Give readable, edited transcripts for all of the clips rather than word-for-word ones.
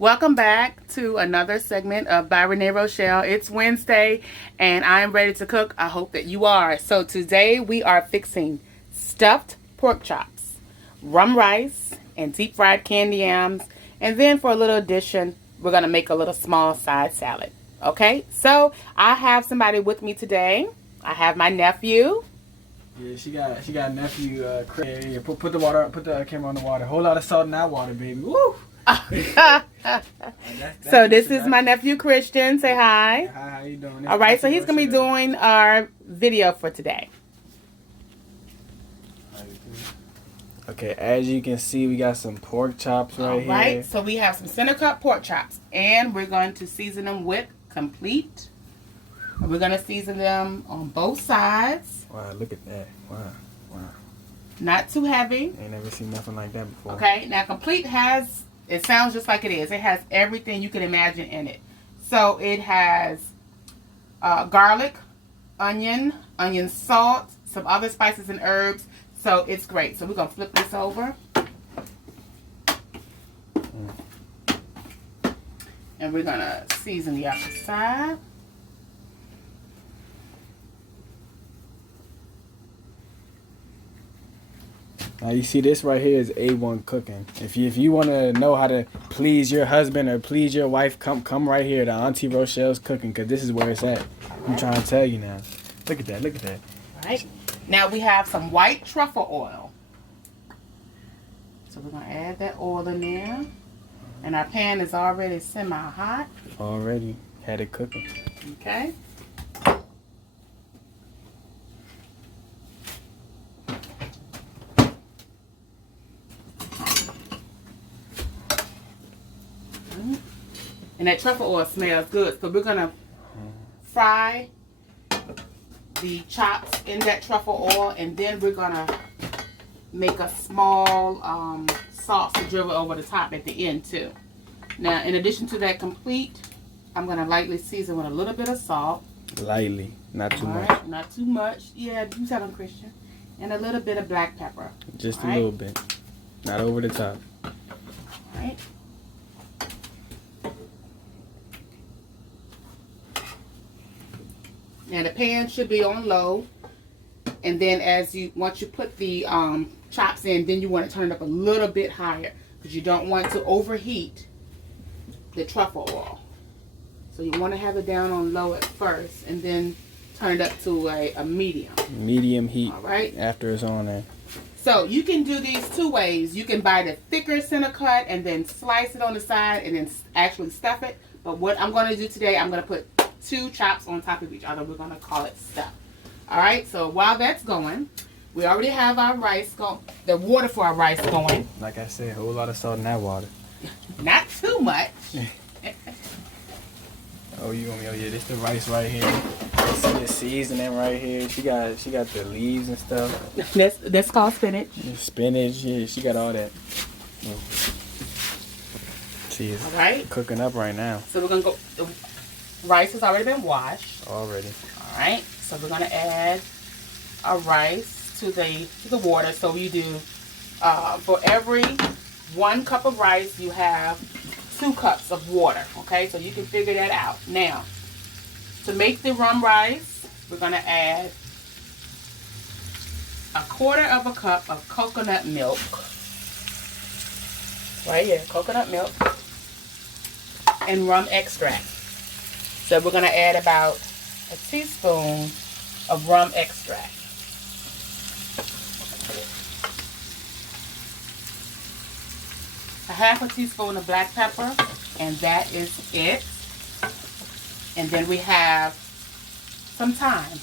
Welcome back to another segment of By Renee Rochelle. It's Wednesday and I'm ready to cook. I hope that you are. So today we are fixing stuffed pork chops, rum rice, and deep fried candy yams. And then for a little addition, we're going to make a little small side salad. Okay, so I have somebody with me today. I have my nephew. Yeah, she got nephew Chris. Yeah, put the camera on the water. Whole lot of salt in that water, baby. Woo! So this is my nephew Christian. Say hi. Hi, how you doing? All right, so he's gonna be doing our video for today. Okay, as you can see, we got some pork chops right here. All right, so we have some center cut pork chops, and we're going to season them with Complete. We're gonna season them on both sides. Wow, look at that! Wow. Not too heavy. Ain't never seen nothing like that before. Okay, now Complete has. It sounds just like it is. It has everything you can imagine in it. So it has garlic, onion salt, some other spices and herbs. So it's great. So we're going to flip this over. And we're going to season the other side. Now you see this right here is A1 cooking. If you want to know how to please your husband or please your wife, come right here to Auntie Rochelle's Cooking, because this is where it's at. I'm trying to tell you now. Look at that. All right. Now we have some white truffle oil. So we're going to add that oil in there. And our pan is already semi-hot. Already had it cooking. Okay. And that truffle oil smells good. So we're going to fry the chops in that truffle oil. And then we're going to make a small sauce to drizzle over the top at the end too. Now, in addition to that Complete, I'm going to lightly season with a little bit of salt. Lightly, not too much. Right, not too much. Yeah, you tell them, Christian. And a little bit of black pepper. Just a little bit. Not over the top. All right. Now the pan should be on low, and then once you put the chops in, then you want to turn it up a little bit higher because you don't want to overheat the truffle oil. So you want to have it down on low at first, and then turn it up to a medium. Medium heat. All right. After it's on there. So you can do these two ways. You can buy the thicker center cut and then slice it on the side and then actually stuff it. But what I'm going to do today, I'm going to put 2 chops on top of each other. We're going to call it stuff. All right, so while that's going, we already have our rice going, the water for our rice going. Like I said, a whole lot of salt in that water. Not too much. Oh, yeah, this the rice right here. See the seasoning right here. She got the leaves and stuff. That's called spinach. Spinach, yeah, she got all that. She is cooking up right now. So we're going to go, the rice has already been washed. Already. All right, so we're going to add our rice to the water. So you do, for every 1 cup of rice, you have 2 cups of water. Okay, so you can figure that out. Now, to make the rum rice, we're going to add 1/4 cup of coconut milk. Right here, coconut milk. And rum extract. So we're going to add about a teaspoon of rum extract. A 1/2 teaspoon of black pepper, and that is it. And then we have some thyme.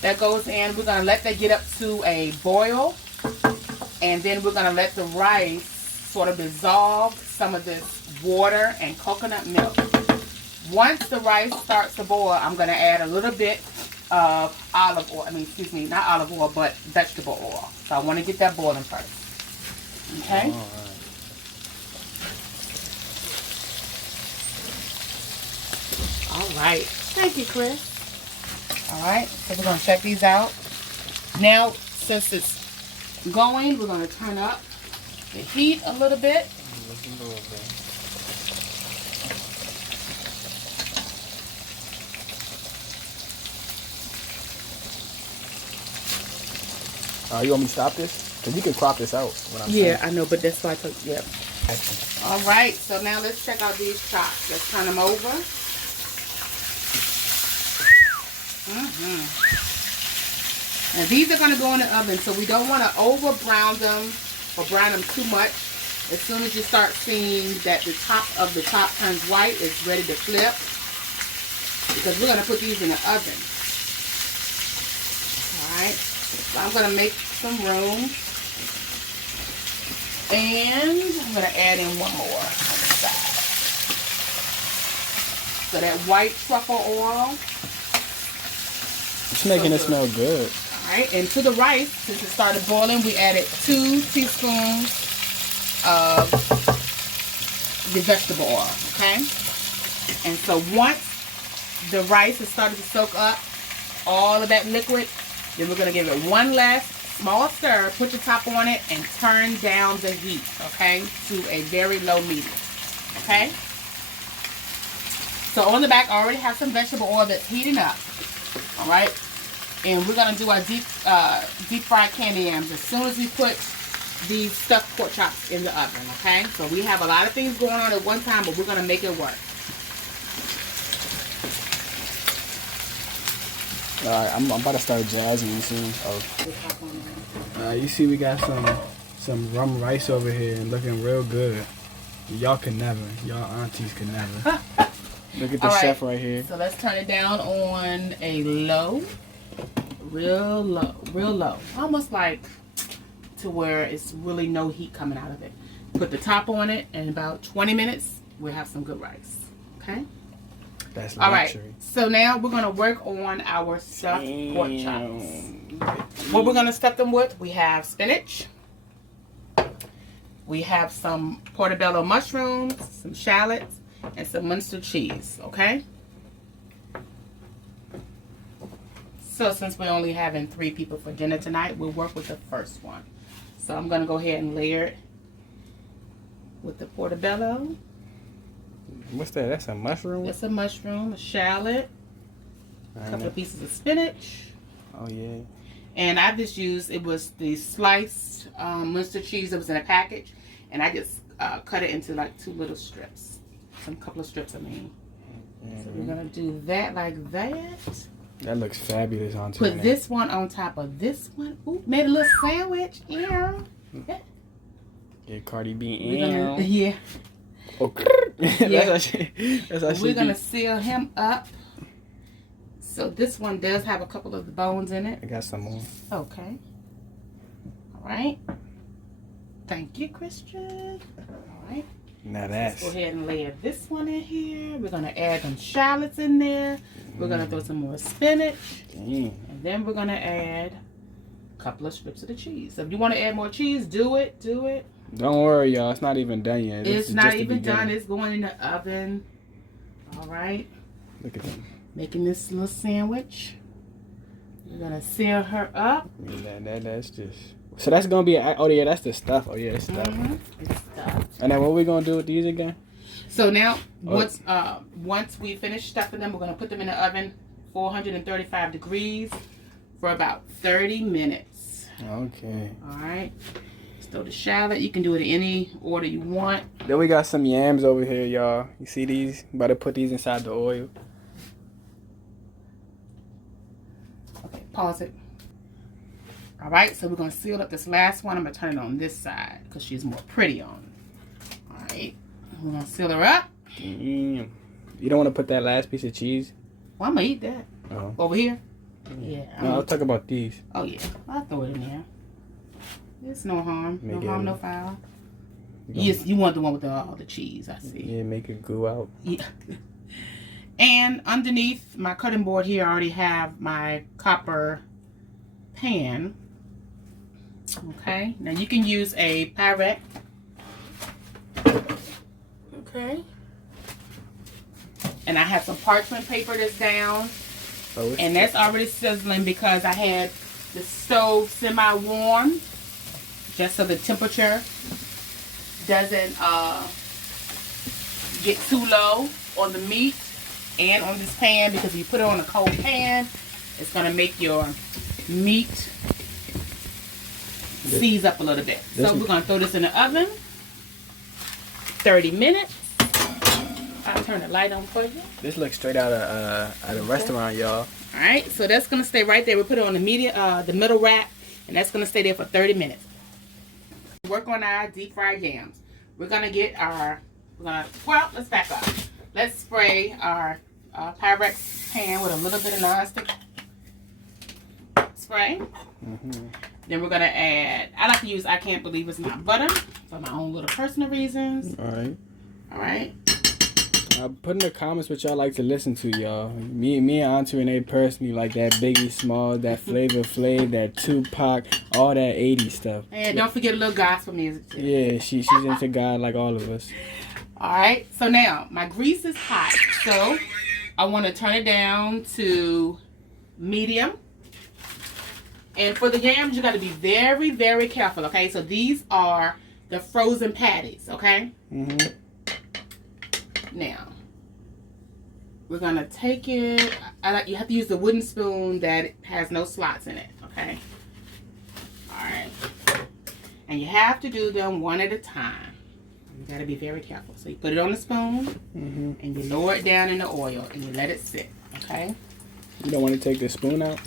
That goes in. We're going to let that get up to a boil, and then we're going to let the rice sort of dissolve some of this water and coconut milk. Once the rice starts to boil, I'm going to add a little bit of olive oil. Not olive oil, but vegetable oil. So I want to get that boiling first. Okay? All right. Thank you, Chris. All right. So we're going to check these out. Now, since it's going, we're going to turn up the heat a little bit. You want me to stop this? Because you can crop this out. What I'm Yeah, saying. I know, but that's why I took, yep. All right, so now let's check out these chops. Let's turn them over. And these are going to go in the oven, so we don't want to over brown them or brown them too much. As soon as you start seeing that the top of the top turns white, it's ready to flip. Because we're going to put these in the oven. Alright, so I'm going to make some room. And I'm going to add in one more on the side. So that white truffle oil. It's making it smell good. Alright, and to the rice, since it started boiling, we added 2 teaspoons of the vegetable oil, okay? And so once the rice has started to soak up all of that liquid, then we're going to give it one last small stir, put your top on it, and turn down the heat, okay, to a very low medium, okay? So on the back, I already have some vegetable oil that's heating up, all right? And we're going to do our deep fried candy yams as soon as we put these stuffed pork chops in the oven, okay? So we have a lot of things going on at one time, but we're going to make it work. Alright, I'm about to start jazzing you soon. Oh. You see we got some rum rice over here and looking real good. Y'all can never. Y'all aunties can never. Look at the chef right here. So let's turn it down on a low. Real low. Almost like to where it's really no heat coming out of it. Put the top on it, and in about 20 minutes, we'll have some good rice. Okay? That's luxury. All right. So now we're going to work on our stuffed pork chops. What we're going to stuff them with, we have spinach. We have some portobello mushrooms, some shallots, and some Munster cheese. Okay? So since we're only having 3 people for dinner tonight, we'll work with the first one. So I'm going to go ahead and layer it with the portobello. What's that? That's a mushroom? That's a mushroom, a shallot, a couple of pieces of spinach. Oh, yeah. And I just used, it was the sliced Munster cheese that was in a package. And I just cut it into like 2 little strips. Some couple of strips, I mean. So we're going to do that like that. That looks fabulous on top. Put this one on top of this one. Ooh, made a little sandwich. Yeah. Cardi B. Yeah. Oh, yeah. That's how We're going to seal him up. So this one does have a couple of the bones in it. I got some more. Okay. All right. Thank you, Christian. All right. Now that's... Let's go ahead and layer this one in here. We're going to add some shallots in there. We're going to throw some more spinach. And then we're going to add a couple of strips of the cheese. So if you want to add more cheese, do it. Do it. Don't worry, y'all. It's not even done yet. It's not even done. It's going in the oven. All right. Look at them. Making this little sandwich. We're going to seal her up. That's just... So that's going to be... Oh, yeah, that's the stuff. Oh, yeah, it's stuff. It's stuff. And then what we going to do with these again? So now, once we finish stuffing them, we're going to put them in the oven, 435 degrees, for about 30 minutes. Okay. All right. So the shallot, you can do it in any order you want. Then we got some yams over here, y'all. You see these? About to put these inside the oil. Okay, pause it. All right, so we're going to seal up this last one. I'm going to turn it on this side because she's more pretty on. All right. We're going to seal her up. Damn. You don't want to put that last piece of cheese? Well, I'm going to eat that. Oh. Over here? Yeah. No, I'll talk about these. Oh, yeah. I'll throw it in there. It's no harm. No harm, no foul. Yes, you want the one with all the cheese, I see. Yeah, make it go out. Yeah. And underneath my cutting board here, I already have my copper pan. Okay. Now you can use a Pyrex. Okay. And I have some parchment paper that's down. Oh, and that's already sizzling because I had the stove semi-warm. Just so the temperature doesn't get too low on the meat and on this pan, because if you put it on a cold pan, it's going to make your meat seize up a little bit. So we're gonna throw this in the oven. 30 minutes. I'll turn the light on for you. This looks straight out of a restaurant, y'all. All right, so that's gonna stay right there. We put it on the middle rack, and that's gonna stay there for 30 minutes. Work on our deep fried yams. We're gonna get our. Well, let's back up. Let's spray our Pyrex pan with a little bit of nonstick spray. Then we're gonna add. I like to use. I can't believe it's not butter for my own little personal reasons. All right. Put in the comments what y'all like to listen to, y'all. Me and Auntie Renee personally like that Biggie Smalls, that Flavor Flav, that Tupac, all that 80s stuff. And don't forget a little gospel music too. Yeah, she's into God like all of us. All right, so now my grease is hot, so I want to turn it down to medium. And for the yams, you got to be very, very careful, okay? So these are the frozen patties, okay? Now, we're going to take it. You have to use the wooden spoon that has no slots in it, okay? All right. And you have to do them one at a time. You got to be very careful. So you put it on the spoon, and you lower it down in the oil, and you let it sit, okay? You don't want to take the spoon out?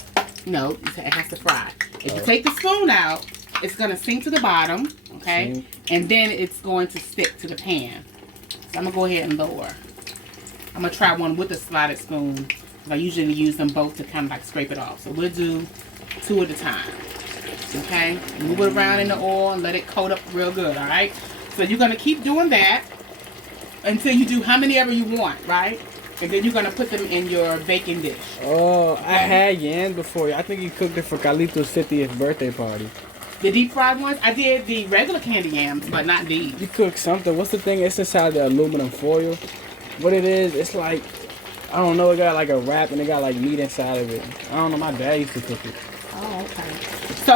No, it has to fry. If you take the spoon out, it's going to sink to the bottom, okay? And then it's going to stick to the pan. So I'm going to go ahead and lower. I'm going to try one with a slotted spoon. I usually use them both to kind of like scrape it off. So we'll do 2 at a time. Okay? Move it around in the oil and let it coat up real good, all right? So you're going to keep doing that until you do how many ever you want, right? And then you're going to put them in your baking dish. Oh, okay? I had yams before. I think you cooked it for Carlito's 50th birthday party. The deep fried ones? I did the regular candy yams, but not these. You cooked something. What's the thing? It's inside the aluminum foil. What it is, it's like, I don't know, it got like a wrap and it got like meat inside of it. I don't know, my dad used to cook it. Oh,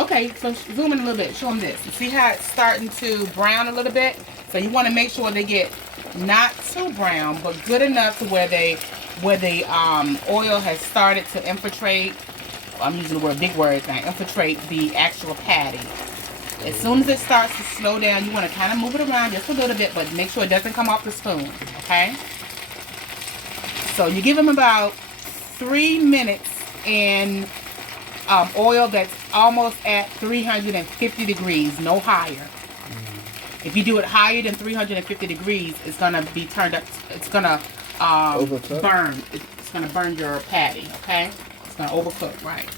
okay. So zoom in a little bit. Show them this. You see how it's starting to brown a little bit? So you want to make sure they get not too brown, but good enough to where the oil has started to infiltrate. I'm using the word big words now. Infiltrate the actual patty. As soon as it starts to slow down, you want to kind of move it around just a little bit, but make sure it doesn't come off the spoon. Okay. So you give them about 3 minutes in oil that's almost at 350 degrees, no higher. If you do it higher than 350 degrees, it's gonna be turned up. It's gonna burn. It's gonna burn your patty. Okay. It's gonna overcook, right?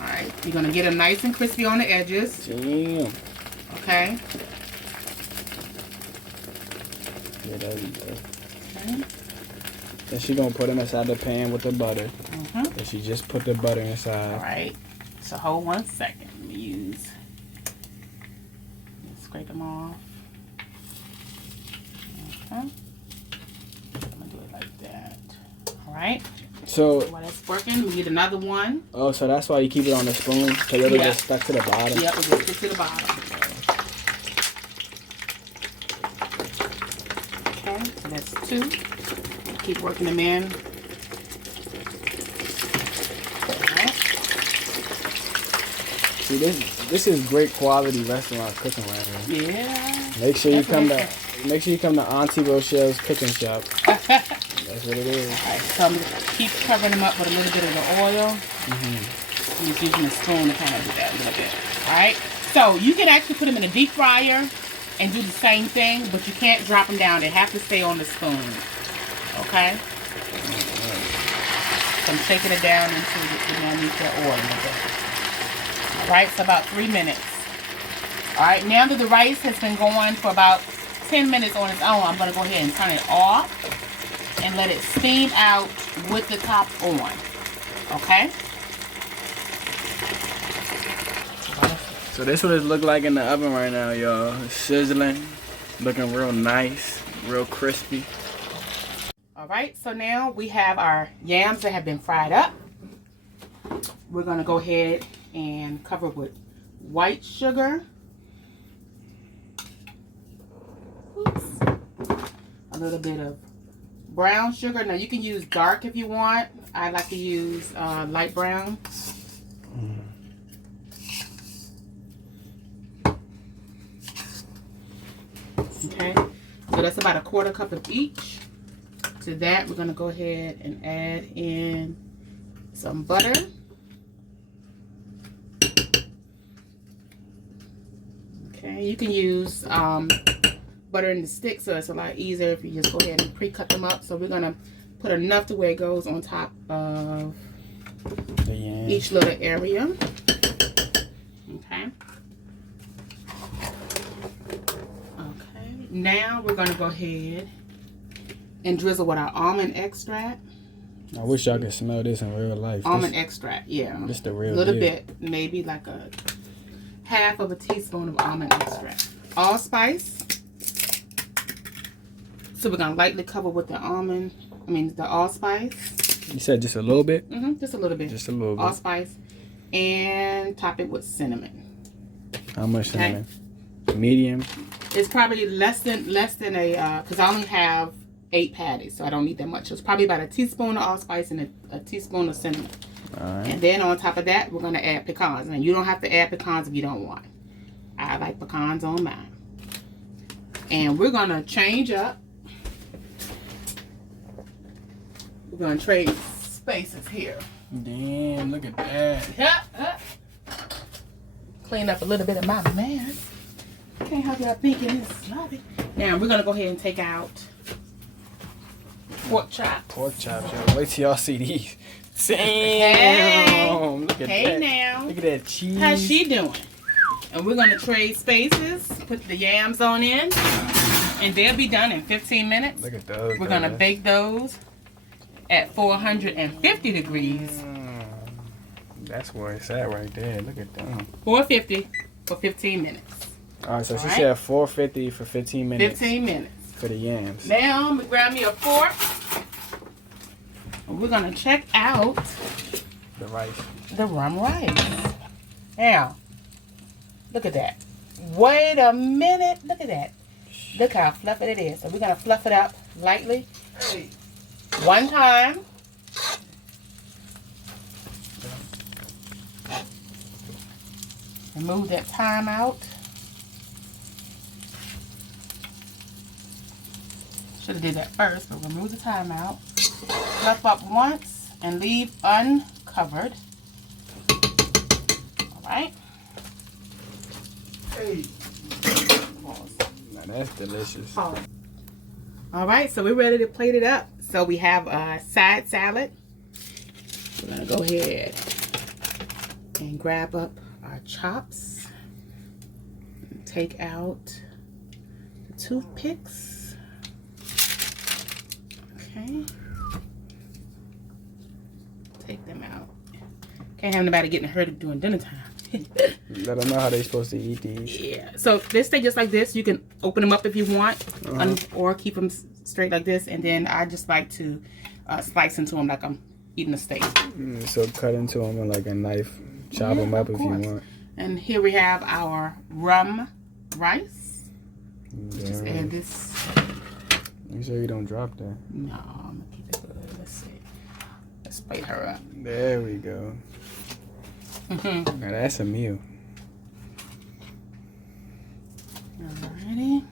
All right. You're gonna get them nice and crispy on the edges. Damn. Okay. Yeah, that'll be good. Okay. Then she gonna put them inside the pan with the butter. And she just put the butter inside. All right. So hold 1 second. Let me scrape them off. Okay. I'm gonna do it like that. All right. So while that's working, we need another one. Oh, so that's why you keep it on the spoon, because it'll get stuck to the bottom. Yep, it'll get stuck to the bottom. Okay, so that's 2. Keep working them in. See, this is great quality restaurant cooking right here. Yeah. Make sure you come to Auntie Rochelle's cooking shop. That's what it is. All right, so I'm gonna keep covering them up with a little bit of the oil. I'm just using a spoon to kind of do that a little bit. All right. So you can actually put them in a deep fryer and do the same thing, but you can't drop them down. They have to stay on the spoon. Okay. So I'm shaking it down until you need the oil a little bit. All right, so about 3 minutes. All right, now that the rice has been going for about 10 minutes on its own, I'm going to go ahead and turn it off and let it steam out with the top on. Okay? So this is what it look like in the oven right now, y'all. It's sizzling, looking real nice, real crispy. All right, so now we have our yams that have been fried up. We're going to go ahead and cover with white sugar. Oops. A little bit of brown sugar. Now you can use dark if you want. I like to use light brown. about a 1/4 cup of each. To that, we're going to go ahead and add in some butter. Okay, you can use butter in the stick, so it's a lot easier if you just go ahead and pre-cut them up. So we're going to put enough to where it goes on top of each little area. Okay. Okay, now we're going to go ahead and drizzle with our almond extract. I wish y'all could smell this in real life. Almond extract, yeah. Just the real A little deal. bit, maybe like a 1/2 teaspoon of almond extract. Allspice. So we're gonna lightly cover with the the allspice. You said just a little bit? Just a little bit. Just a little bit. Allspice. And top it with cinnamon. How much cinnamon? Medium? It's probably less than a, because I only have 8 patties, so I don't need that much. So it's probably about a teaspoon of allspice and a teaspoon of cinnamon. All right. And then on top of that, we're going to add pecans. And you don't have to add pecans if you don't want. I like pecans on mine. And we're going to change up. We're going to trade spaces here. Damn, look at that. Clean up a little bit of my mess. Can't help y'all thinking it's sloppy. Now we're going to go ahead and take out pork chops. Pork chops, yo. Wait till y'all see these. Damn. Hey. Look at that. Hey now. Look at that cheese. How's she doing? And we're going to trade spaces. Put the yams on in. And they'll be done in 15 minutes. Look at those. We're going to bake those at 450 degrees. That's where it's at right there. Look at them. 450 for 15 minutes. All right, so she said 450 for 15 minutes. 15 minutes. For the yams. Now, I'm going to grab me a fork. And we're going to check out the rice. The rum rice. Now, look at that. Wait a minute. Look at that. Look how fluffy it is. So we're going to fluff it up lightly. One time. Remove that thyme out. Should have did that first, but remove the thyme out. Fluff up once and leave uncovered. All right. Hey. Now that's delicious. All right, so we're ready to plate it up. So we have a side salad. We're gonna go ahead and grab up our chops. And take out the toothpicks. Okay. Take them out. Can't have nobody getting hurt during dinner time. Let them know how they're supposed to eat these. Yeah. So they stay just like this. You can open them up if you want, or keep them straight like this. And then I just like to slice into them like I'm eating a steak. So cut into them with like a knife. Chop them up if you want. And here we have our rum rice. Yeah. Just add this. You sure you don't drop that? No, I'm gonna keep it good. Let's see. Let's plate her up. There we go. Now that's a meal. Alrighty.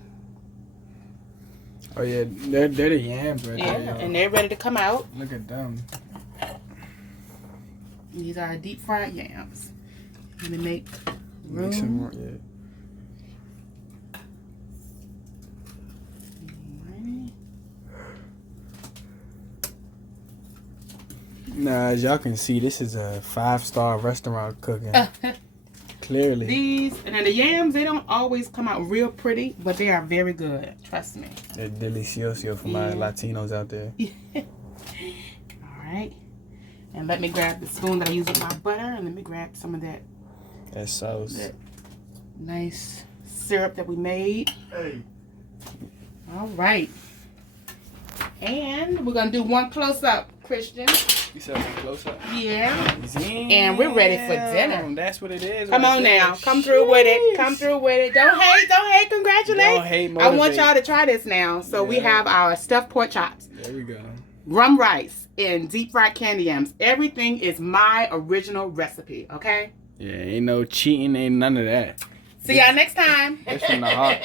Oh yeah, they're the yams right there. Yeah, and they're ready to come out. Look at them. These are deep fried yams. Let me make room. Make some more, yeah. Now, as y'all can see, this is a 5-star restaurant cooking. Clearly. These, and then the yams, they don't always come out real pretty, but they are very good. Trust me. They're delicioso for my Latinos out there. Alright. And let me grab the spoon that I use with my butter, and let me grab some of that. That sauce. That nice syrup that we made. Hey. Alright. And we're going to do one close-up, Christian. You said one close-up? Yeah. Damn. And we're ready for dinner. That's what it is. Come on now. Come through with it. Come through with it. Don't hate, congratulate. Don't hate, I want motivate. y'all to try this now. So we have our stuffed pork chops. There we go. Rum rice and deep fried candy yams. Everything is my original recipe, okay? Yeah, ain't no cheating, ain't none of that. See y'all next time. It's from the heart.